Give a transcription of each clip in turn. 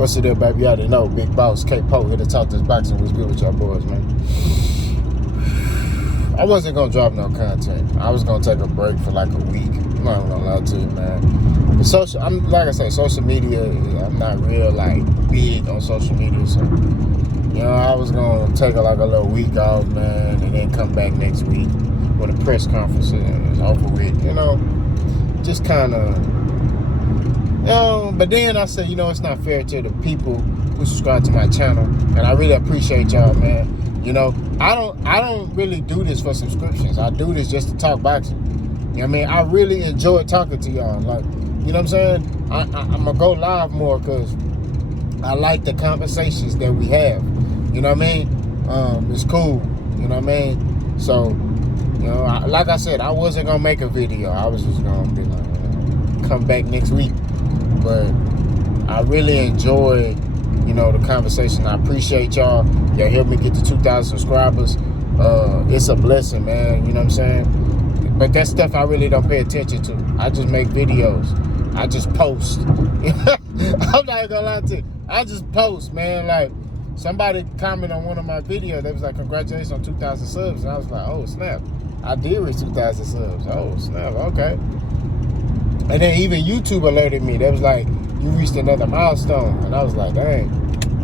What's the deal, baby? You already know. Big Boss, K-Po, here to talk this boxing. What's good with y'all boys, man? I wasn't going to drop no content. I was going to take a break for like a week. I'm not going to lie to you, man. But like I said, social media, I'm not real, like, big on social media. So, you know, I was going to take a little week off, man, and then come back next week when the press conference is over with. You know, just kind of... but then I said, you know, it's not fair to the people who subscribe to my channel, and I really appreciate y'all, man. You know, I don't really do this for subscriptions. I do this just to talk boxing. You know what I mean? I really enjoy talking to y'all. Like, you know what I'm saying? I'm gonna go live more because I like the conversations that we have. You know what I mean? It's cool. You know what I mean? So, you know, like I said, I wasn't gonna make a video. I was just gonna be like, come back next week. But I really enjoy, you know, the conversation. I appreciate y'all. Y'all helped me get to 2,000 subscribers. It's a blessing, man. You know what I'm saying? But that stuff I really don't pay attention to. I just make videos. I just post. I'm not gonna lie to you. I just post, man. Like, somebody commented on one of my videos. They was like, congratulations on 2,000 subs. And I was like, oh, snap. I did reach 2,000 subs. Oh, snap. Okay. And then even YouTube alerted me. They was like, you reached another milestone. And I was like, dang.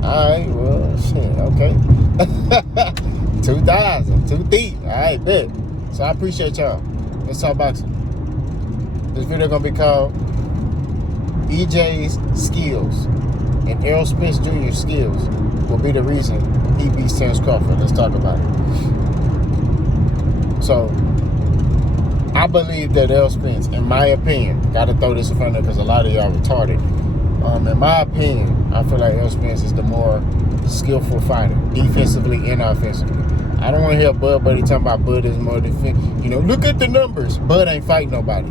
All right, well, shit, okay. 2,000, 2 deep. All right, bet. So I appreciate y'all. Let's talk boxing. This video gonna be called EJ's skills and Errol Spence Jr. skills will be the reason he beats Terence Crawford. Let's talk about it. So, I believe that Errol Spence, in my opinion, gotta throw this in front of because a lot of y'all retarded. In my opinion, I feel like Errol Spence is the more skillful fighter, defensively and offensively. I don't want to hear Bud Buddy talking about Bud is more defensive. You know, look at the numbers. Bud ain't fighting nobody.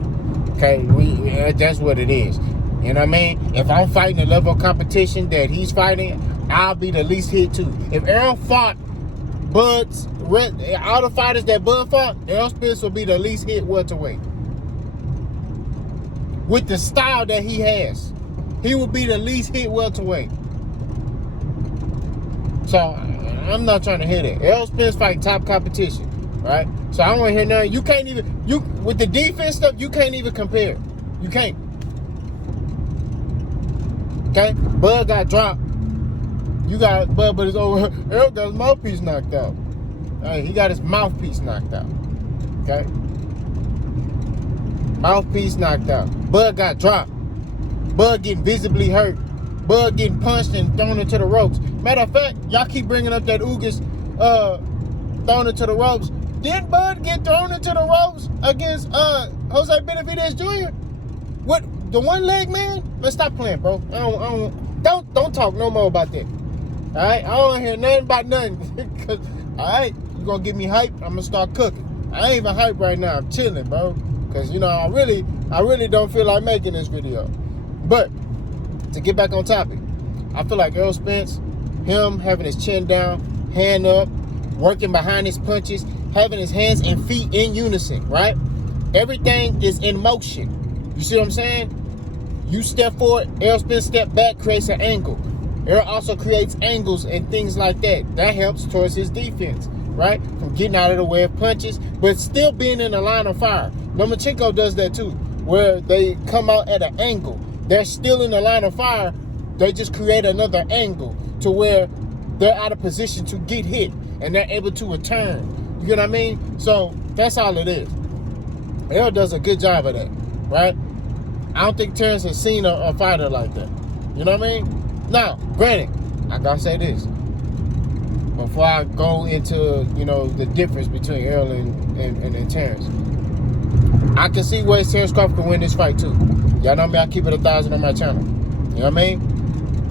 Okay, that's what it is. You know what I mean? If I'm fighting the level of competition that he's fighting, I'll be the least hit too. If Errol fought Bud's, all the fighters that Bud fought, Errol Spence will be the least hit welterweight. With the style that he has, he would be the least hit welterweight. So, I'm not trying to hear that. Errol Spence fight top competition, right? So, I don't want to hear nothing. You can't even, with the defense stuff, you can't even compare. You can't. Okay? Bud got dropped. You got Bud, but it's over. Errol got his mouthpiece knocked out. Hey, he got his mouthpiece knocked out. Okay? Mouthpiece knocked out. Bud got dropped. Bud getting visibly hurt. Bud getting punched and thrown into the ropes. Matter of fact, y'all keep bringing up that Ugas thrown into the ropes. Did Bud get thrown into the ropes against Jose Benavidez Jr.? What, the one leg man? Let's stop playing, bro. Don't talk no more about that. All right, I don't hear nothing about nothing. All right, you gonna get me hype? I'm gonna start cooking. I ain't even hype right now. I'm chilling, bro. Cause you know I really don't feel like making this video. But to get back on topic, I feel like Errol Spence, him having his chin down, hand up, working behind his punches, having his hands and feet in unison, right? Everything is in motion. You see what I'm saying? You step forward, Errol Spence step back, creates an angle. Errol also creates angles and things like that. That helps towards his defense, right? From getting out of the way of punches, but still being in the line of fire. Lomachenko does that too, where they come out at an angle. They're still in the line of fire. They just create another angle to where they're out of position to get hit and they're able to return. You get what I mean? So that's all it is. Errol does a good job of that, right? I don't think Terence has seen a fighter like that. You know what I mean? Now, granted, I gotta say this. Before I go into, you know, the difference between Errol and Terence. I can see ways Terence Crawford can win this fight too. Y'all know me, I keep it 1,000 on my channel. You know what I mean?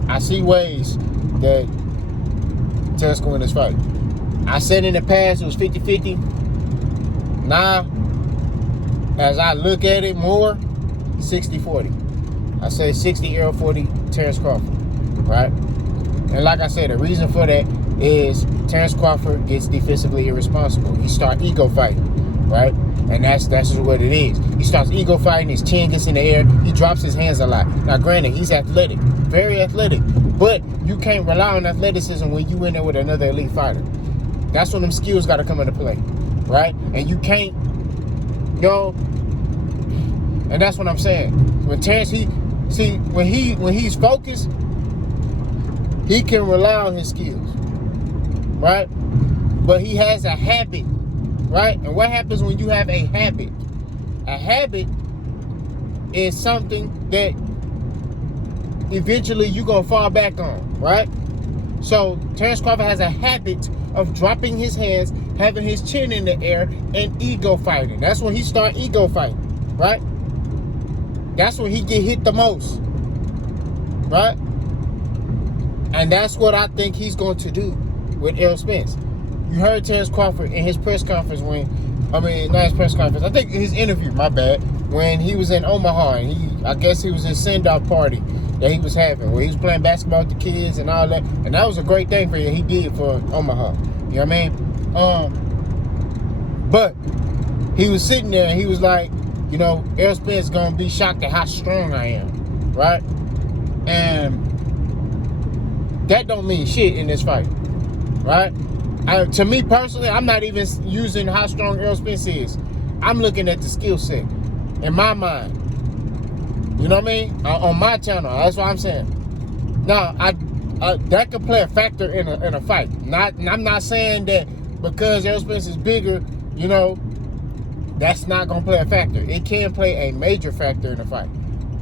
I see ways that Terence can win this fight. I said in the past it was 50-50. Now, as I look at it more, 60-40. I say 60 Errol, 40 Terence Crawford. Right? And like I said, the reason for that is Terence Crawford gets defensively irresponsible. He start ego fighting. Right? And that's just what it is. He starts ego fighting, his chin gets in the air, he drops his hands a lot. Now granted, he's athletic, very athletic, but you can't rely on athleticism when you in there with another elite fighter. That's when them skills gotta come into play, right? And you can't, and that's what I'm saying. When Terence, when he's focused, he can rely on his skills, right? But he has a habit, right? And what happens when you have a habit? A habit is something that eventually you're going to fall back on, right? So Terence Crawford has a habit of dropping his hands, having his chin in the air, and ego fighting. That's when he start ego fighting, right? That's when he get hit the most, right? And that's what I think he's going to do with Errol Spence. You heard Terence Crawford in his press conference not his press conference, I think his interview, my bad, when he was in Omaha, and I guess he was his send-off party that he was having, where he was playing basketball with the kids and all that, and that was a great thing for him. He did for Omaha, you know what I mean? But he was sitting there and he was like, Errol Spence is going to be shocked at how strong I am, right? And that don't mean shit in this fight, right? To me personally, I'm not even using how strong Errol Spence is. I'm looking at the skill set in my mind. You know what I mean? On my channel, that's what I'm saying. Now, that could play a factor in a fight. I'm not saying that because Errol Spence is bigger, that's not gonna play a factor. It can play a major factor in a fight.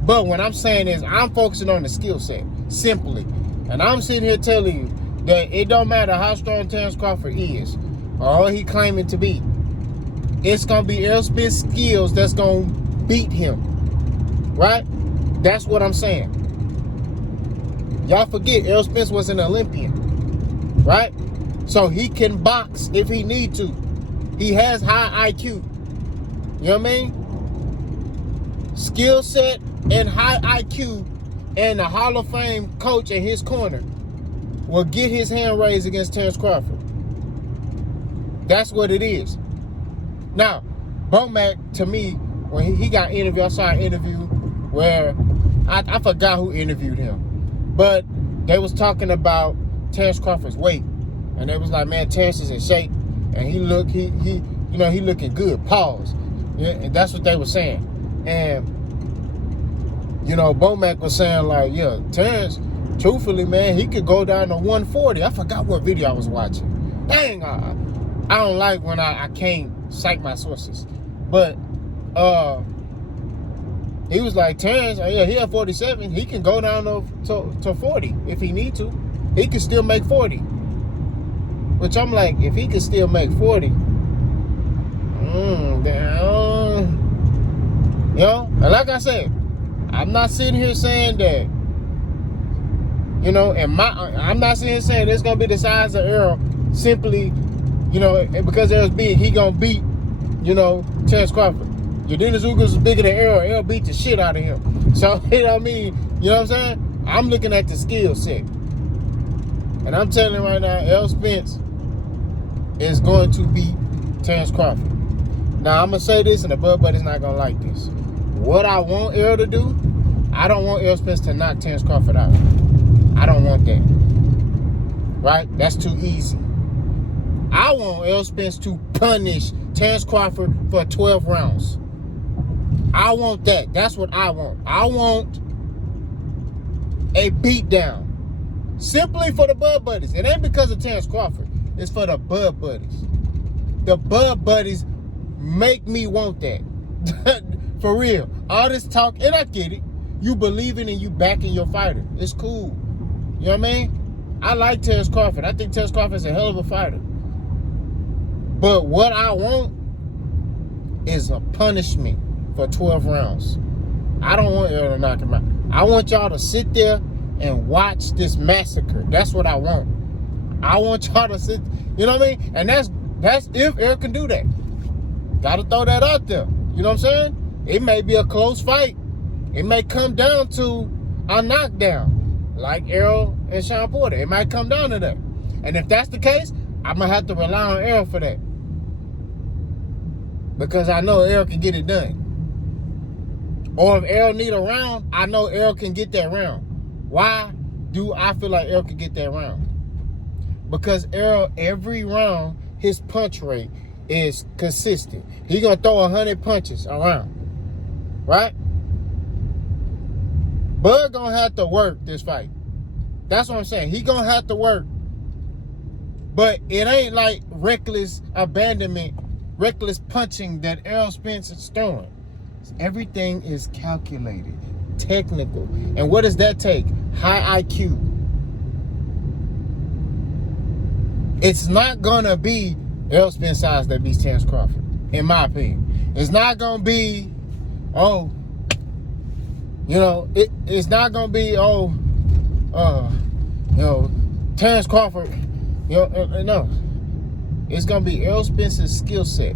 But what I'm saying is, I'm focusing on the skill set simply, and I'm sitting here telling you that it don't matter how strong Terence Crawford is or all he claiming to be. It's going to be Errol Spence skills that's going to beat him. Right? That's what I'm saying. Y'all forget, Errol Spence was an Olympian. Right? So he can box if he need to. He has high IQ. You know what I mean? Skill set and high IQ, and the Hall of Fame coach in his corner will get his hand raised against Terence Crawford. That's what it is. Now, Bomac, to me, when he got interviewed, I saw an interview where I forgot who interviewed him, but they was talking about Terence Crawford's weight, and they was like, man, Terence is in shape, and he looking good. Pause. Yeah, and that's what they were saying. And Bomac was saying like, yeah, Terence, truthfully, man, he could go down to 140. I forgot what video I was watching. Dang, I don't like when I can't cite my sources. But he was like, Terence, yeah, he had 47. He can go down to 40 if he need to. He can still make 40. Which I'm like, if he can still make 40, and like I said, I'm not sitting here saying that, I'm not sitting here saying it's gonna be the size of Errol simply, because Errol's big, he gonna beat, Terence Crawford. Dennis Ugas is bigger than Errol. Errol beat the shit out of him. So, you know what I mean? You know what I'm saying? I'm looking at the skill set. And I'm telling you right now, Errol Spence is going to beat Terence Crawford. Now, I'm going to say this, and the Bud Buddy's not going to like this. What I want Errol to do, I don't want Errol Spence to knock Terence Crawford out. I don't want that. Right? That's too easy. I want Errol Spence to punish Terence Crawford for 12 rounds. I want that. That's what I want. I want a beatdown. Simply for the Bud Buddies. It ain't because of Terence Crawford. It's for the Bud Buddies. The Bud Buddies make me want that. For real. All this talk, and I get it. You believing and you backing your fighter. It's cool. You know what I mean? I like Terence Crawford. I think Terence Crawford is a hell of a fighter. But what I want is a punishment for 12 rounds. I don't want y'all to knock him out. I want y'all to sit there and watch this massacre. That's what I want. I want y'all to sit, you know what I mean? And that's if Errol can do that. Gotta throw that out there. You know what I'm saying? It may be a close fight. It may come down to a knockdown, like Errol and Sean Porter. It might come down to that. And if that's the case, I'm going to have to rely on Errol for that. Because I know Errol can get it done. Or if Errol need a round, I know Errol can get that round. Why do I feel like Errol can get that round? Because Errol, every round, his punch rate is consistent. He gonna throw 100 punches around, right? Bud gonna have to work this fight. That's what I'm saying. He gonna have to work. But it ain't like reckless abandonment, reckless punching that Errol Spence is throwing. Everything is calculated, technical. And what does that take? High IQ. It's not gonna be Errol Spence size that beats Terence Crawford, in my opinion. It's not gonna be, it's not gonna be, Terence Crawford. No. It's gonna be Errol Spence's skill set,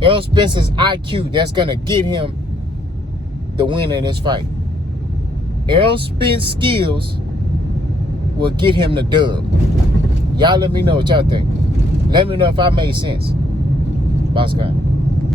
Errol Spence's IQ that's gonna get him the win in this fight. Errol Spence's skills will get him the dub. Y'all let me know what y'all think. Let me know if I made sense. Boss guy.